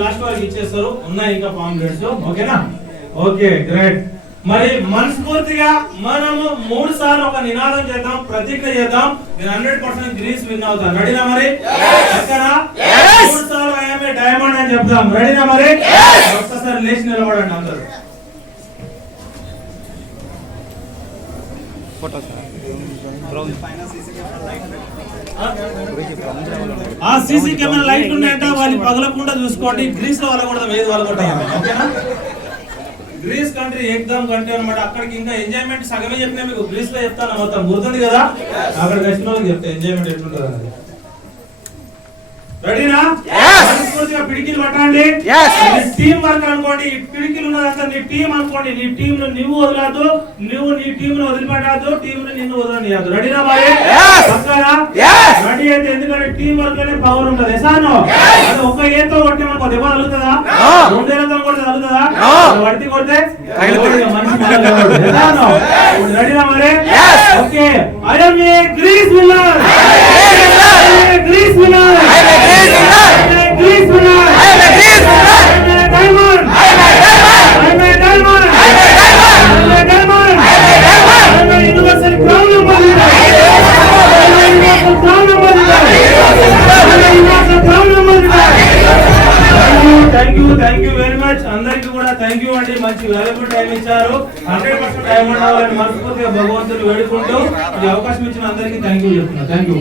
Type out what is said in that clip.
Last వరకు ఇచ్చేస్తారు, ఉన్నాయి ఇంకా పాంప్లెట్స్. ఓకేనా? Okay, great. మరి మనస్ఫూర్తిగా మనము 3 సార్లు ఒక నినాదం చేద్దాం, ప్రతిజ్ఞ చేద్దాం. నేను 100% గ్రీస్ విన్ అవుతాను. రెడీనా మరి? 3 సార్లు ఐఎమ్ ఏ డైమండ్ అని చెప్దాం. రెడీనా మరి? ఒక్కసారి లేచి నిలబడండి అందరూ. ఆ సీసీ కెమెరా లైట్ ఉన్నాయంట, వాళ్ళు పగలకుండా చూసుకోండి. గ్రీస్ లో వాళ్ళకూడదు, ఏది వాళ్ళకొట్టాలి. ఓకేనా? గ్రీస్ కంట్రీ ఎగ్జామ్ కంట్రీ అన్నమాట. అక్కడికి ఇంకా ఎంజాయ్మెంట్ సగమే చెప్పినా మీకు. గ్రీస్ లో చెప్తాను మొత్తం, గుర్తుంది కదా? అక్కడికి వచ్చిన వాళ్ళకి చెప్తా ఎంజాయ్మెంట్ ఎట్లుంటుంది అనేది. రెడీనా? మనస్ఫూర్తిగా పిడికిలు పట్టండి. టీం వర్క్ అనుకోండి. పిడికిలు ఉన్నదంతా నీ టీం అనుకోండి. నీ టీం ను నువ్వు వదలద్దు, నువ్వు నీ టీం ను వదిలిపెట్టద్దు, టీం ను నిన్ను వదలనియద్దు. రెడీనా మరి? రెడీ అయితే, ఎందుకంటే టీం వర్క్ లోనే పవర్ ఉంటుంది. ఎసాను అది ఒక్క ఏతో కొట్టి మనకు దెబ్బ తగులుతుందా? 2 ఏళ్ళతో కొడితే తగులుతుందా? వడితే కొడితే రెడీనా మరి? Okay, I'm a Greece winner. Greece winner. Greece winner! I'm a Greece winner! I'm a diamond! I'm a diamond! I'm a diamond! I'm a diamond! I'm a diamond! I'm a diamond! I'm a universal crown number leader! I'm a universal crown number leader! I'm a universal crown number leader! Thank you very much. అందరికీ కూడా thank you అండి. మంచి valuable time ఇచ్చారు. 100% diamond అవ్వాలని మనస్ఫూర్తిగా భగవంతుని వేడుకుంటూ ఈ అవకాశం ఇచ్చిన అందరికీ థ్యాంక్ యూ చెప్తున్నా. Thank you.